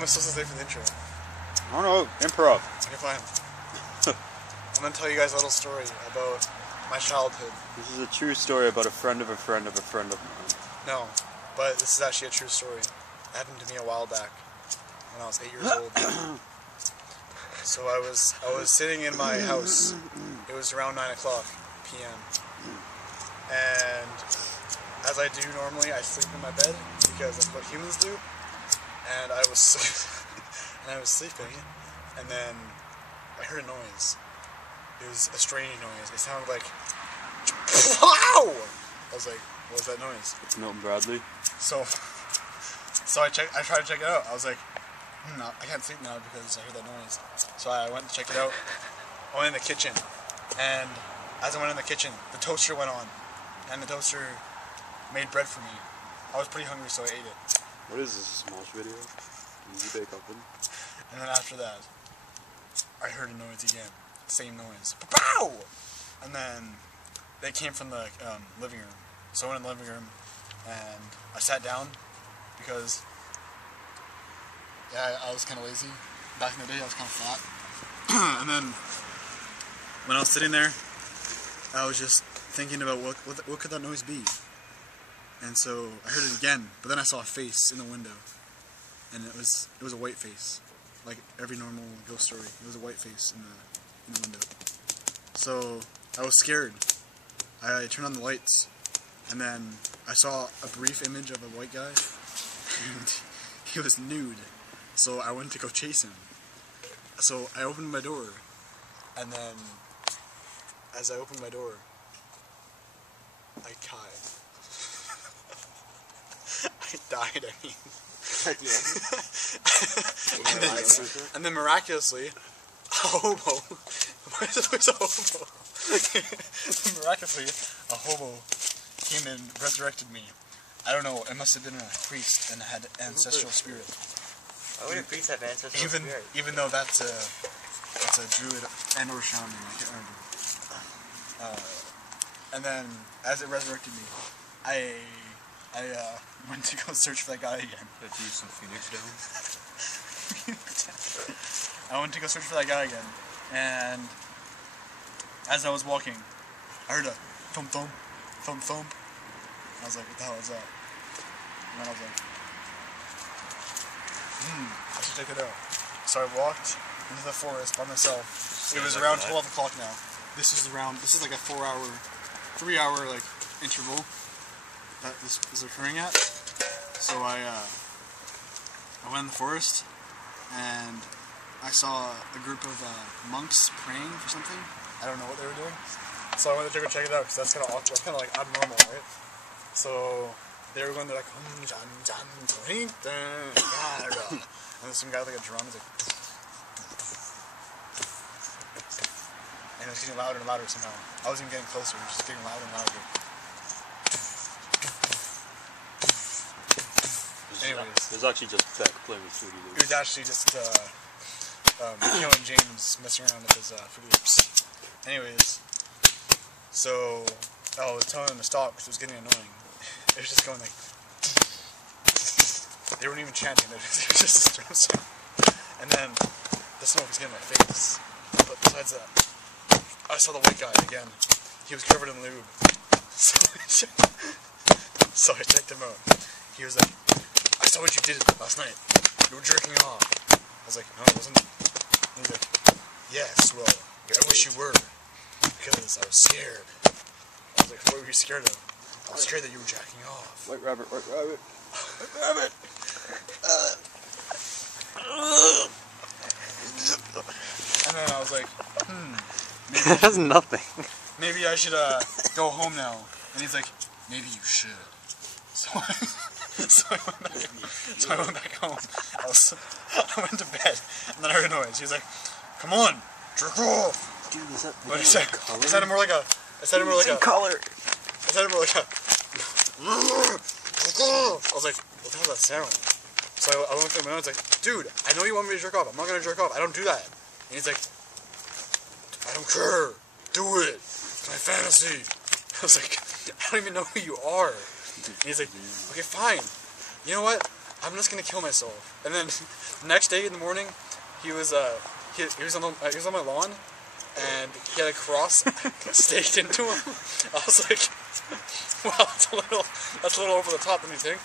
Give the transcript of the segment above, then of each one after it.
am I supposed to say for the intro? I don't know. Improv. Okay, fine. I'm gonna tell you guys a little story about my childhood. This is a true story about a friend of a friend of a friend of mine. No, but this is actually a true story. It happened to me a while back when I was 8 years old. So I was sitting in my house. It was around 9 o'clock p.m. And as I do normally, I sleep in my bed because that's what humans do. And I was sleeping, and then I heard a noise. It was a strange noise. It sounded like wow! I was like, what was that noise? It's Milton Bradley. So I tried to check it out. I was like, no, I can't sleep now because I heard that noise. So I went to check it out. I went in the kitchen, and as I went in the kitchen, the toaster went on, and the toaster made bread for me. I was pretty hungry, so I ate it. What is this, a Smosh video? Easy bake oven. And then after that, I heard a noise again. Same noise. Pow! And then they came from the living room. So I went in the living room, and I sat down because, yeah, I was kind of lazy. Back in the day, I was kind of fat. And then when I was sitting there, I was just thinking about what could that noise be. And so I heard it again, but then I saw a face in the window, and it was a white face, like every normal ghost story. It was a white face in the window. So I was scared. I turned on the lights, and then I saw a brief image of a white guy, and he was nude. So I went to go chase him. So I opened my door, and then as I opened my door, I died. I died, I mean. and then miraculously, a hobo. Why is there always a hobo? Miraculously, a hobo came and resurrected me. I don't know, it must have been a priest and had ancestral spirit. Why would a priest have ancestral spirit? Even though that's a druid and or shaman, I can't remember. And then, as it resurrected me, I went to go search for that guy again. Had to use some Phoenix down. I went to go search for that guy again, and as I was walking, I heard a thump thump, thump thump. I was like, what the hell is that? And then I was like, I should check it out. So I walked into the forest by myself. It was around 12 o'clock now. This is like a 3-hour like interval that this is occurring at. So I went in the forest, and I saw a group of monks praying for something. I don't know what they were doing. So I went to go check it out because that's kind of awkward. That's kind of like abnormal, right? So they were going there like, and then some guy with like a drum is like, and it was getting louder and louder somehow. I wasn't even getting closer, it was just getting louder and louder. Anyways. It was actually just Beck playing with Fruity Loops. It was actually just killing James messing around with his Fruity Loops. Anyways, so I was telling him to stop because it was getting annoying. It was just going like, they weren't even chanting, it was just a drum sound. And then the smoke was getting in my face. But besides that, I saw the white guy again. He was covered in lube. So I checked him out. He was like, I saw what you did last night. You were jerking off. I was like, no, I wasn't. And he's like, yes, well, I wish you were. Because I was scared. I was like, what were you scared of? I was scared that you were jacking off. White rabbit, white rabbit. White rabbit! And then I was like, It has nothing. maybe I should go home now. And he's like, maybe you should. So I went back home. I went to bed, and then I heard a noise. He was like, come on, jerk off. Dude, is that But it sounded more like a, color. I was like, what the hell does that sound? So I went through my nose, like, dude, I know you want me to jerk off. I'm not gonna jerk off. I don't do that. And he's like, I don't care. Do it. It's my fantasy. I was like, I don't even know who you are. And he's like, okay, fine. You know what? I'm just gonna kill myself. And then the next day in the morning, he was on my lawn, and he had a cross staked into him. I was like, wow, that's a little over the top, don't you think?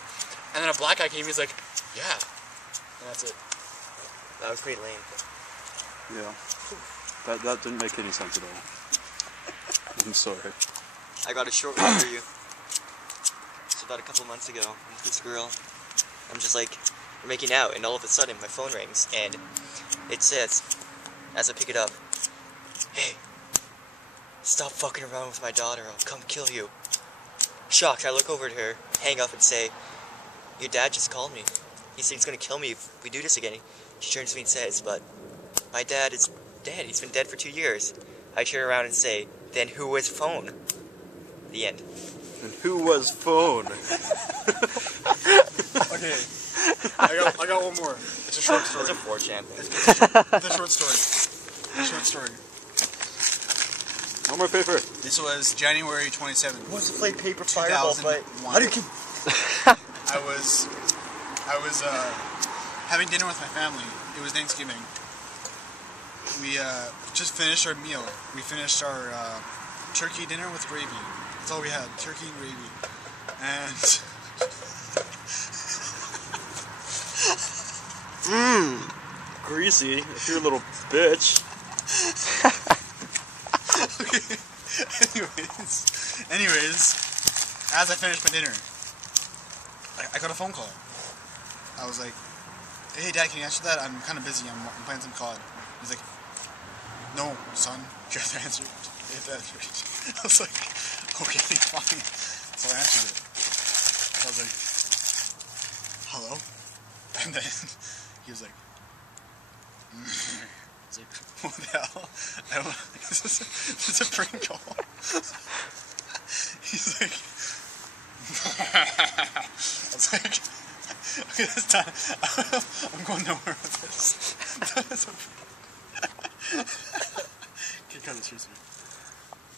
And then a black guy came. He's like, yeah, and that's it. That was pretty lame. Yeah. That didn't make any sense at all. I'm sorry. I got a short one for you. So about a couple months ago, I'm with this girl. I'm just like, we're making out, and all of a sudden my phone rings, and it says, as I pick it up, "Hey, stop fucking around with my daughter, I'll come kill you." Shocked, I look over at her, hang up and say, "Your dad just called me. He said he's gonna kill me if we do this again." She turns to me and says, "But my dad is dead. He's been dead for 2 years." I turn around and say, "Then who was phone?" The end. And who was phone? Okay, I got one more. It's a short story. It's a 4chan thing. It's a short story. One more paper. This was January 27th. Who wants to play paper fireball? But 2001. how do you keep? I was having dinner with my family. It was Thanksgiving. We just finished our meal. We finished our turkey dinner with gravy. That's all we had, turkey and gravy. And Greasy, if you're a little bitch. okay. Anyways, as I finished my dinner, I got a phone call. I was like, "Hey Dad, can you answer that? I'm kind of busy. I'm playing some COD." He's like, "No, son, you have to answer it. You have to answer it." I was like, "Okay, fine." So I answered it. I was like, "Hello?" And then he was like, I was like, "What the hell? I don't know. It's a prank call." He's like, I was like, "Okay, that's done. I'm going nowhere with this." Okay, cut it, seriously.